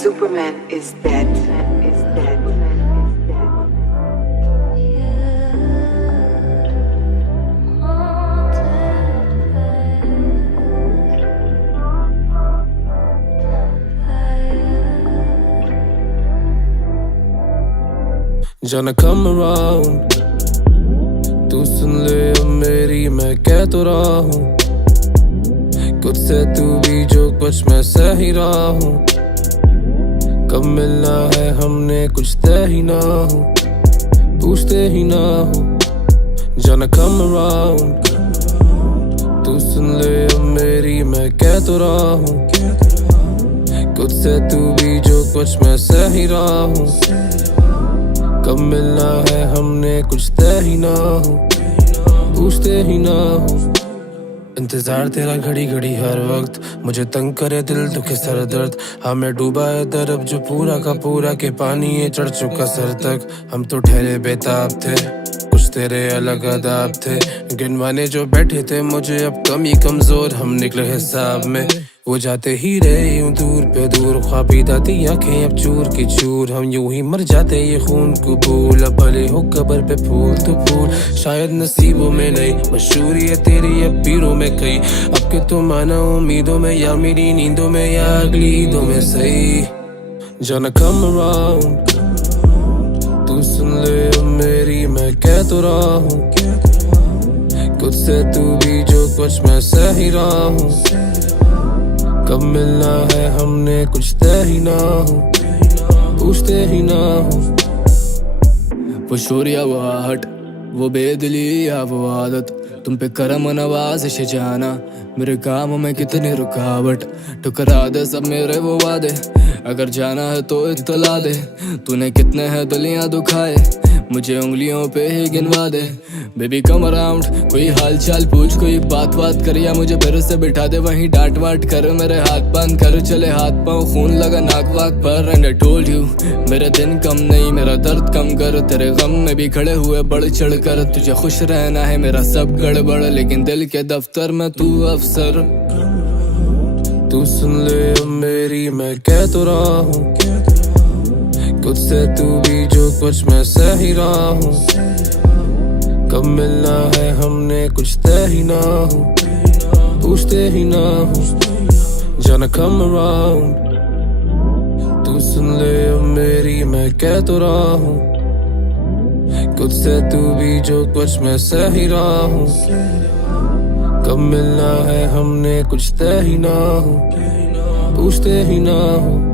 Superman is dead. Is dead. जाना come around, तू सुन ले अब मेरी मैं कह तो रहा हूँ, कुछ से तू भी जो कुछ मैं सह ही रहा हूँ। कब मिलना है हमने कुछ तय ही ना हो, पूछते ही ना हो। जाना come around, तू सुन ले अब मेरी मैं कह तो रहा हूँ, कुछ से तू भी जो कुछ मैं सह ही रहा हूँ। कब मिलना है हमने कुछ तय ही ना हो, पूछते ही ना हो। इंतजार तेरा घड़ी घड़ी हर वक्त, मुझे तंग करे दिल दुखे सर दर्द। हाँ मैं डूबा है दरब जो पूरा का पूरा के पानी ये चढ़ चुका सर तक। हम तो ठहरे बेताब थे, कुछ तेरे अलग अदाब थे, गिनवाने जो बैठे थे मुझे अब कमी कमजोर हम निकले हिसाब में। वो जाते ही रहे यूं दूर पे दूर, ख्वाबी दाती आंखें अब चूर की चूर। हम यूं ही मर जाते ये खून कबूल, अब भले हो कब्र पे फूल तो फूल। शायद नसीबों में नहीं, मशहूरी है तेरी अब पीरों में कई। अब के तो माना उम्मीदों में या मेरी नींदों में या अगली ईदों में सही। जाना come around, तू सुन ले अब मेरी मैं कह तो रहा हूँ, कुछ से तू भी जो कुछ मैं सह ही रहा हूँ। कब मिलना है हमने कुछ तय ही ना हो, पूछते ही ना हो। वो शोर या वो आहट, वो बेदिली या वो आदत, तुम पे करम नवाज़िश जाना। मेरे कामों में कितनी रुकावट, ठुकरा दे सब मेरे वो वादे। अगर जाना है तो इत्तला दे, तूने कितने हैं दिलियां दुखाए, मुझे उंगलियों पे ही गिनवा दे। बेबी कम अराउंड, कोई हाल चाल पूछ, कोई बात कर, या मुझे फिर से बिठा दे वहीं डांट वाट कर। मेरे हाथ बांध कर चले हाथ पाँव, खून लगा नाक वाक पर। एंड आई टोल्ड यू मेरे दिन कम नहीं, मेरा दर्द कम कर। तेरे गम में भी खड़े हुए बढ़ चढ़ कर, तुझे खुश रहना है मेरा सब गड़बड़, लेकिन दिल के दफ्तर में तू अफसर। तू सुन ले अब मेरी मैं कह तो रहा हूँ, कुछ से तू भी जो कुछ मैं सह ही रहा हूँ। कब मिलना है हमने कुछ तय ही ना हो, पूछते ही ना हो। जाना come around, तू सुन ले अब मेरी मैं कह तो रहा हूँ, कुछ से तू भी जो कुछ मैं सह ही रहा हूँ। कब मिलना है हमने कुछ तय ही ना हो, पूछते ही ना हो।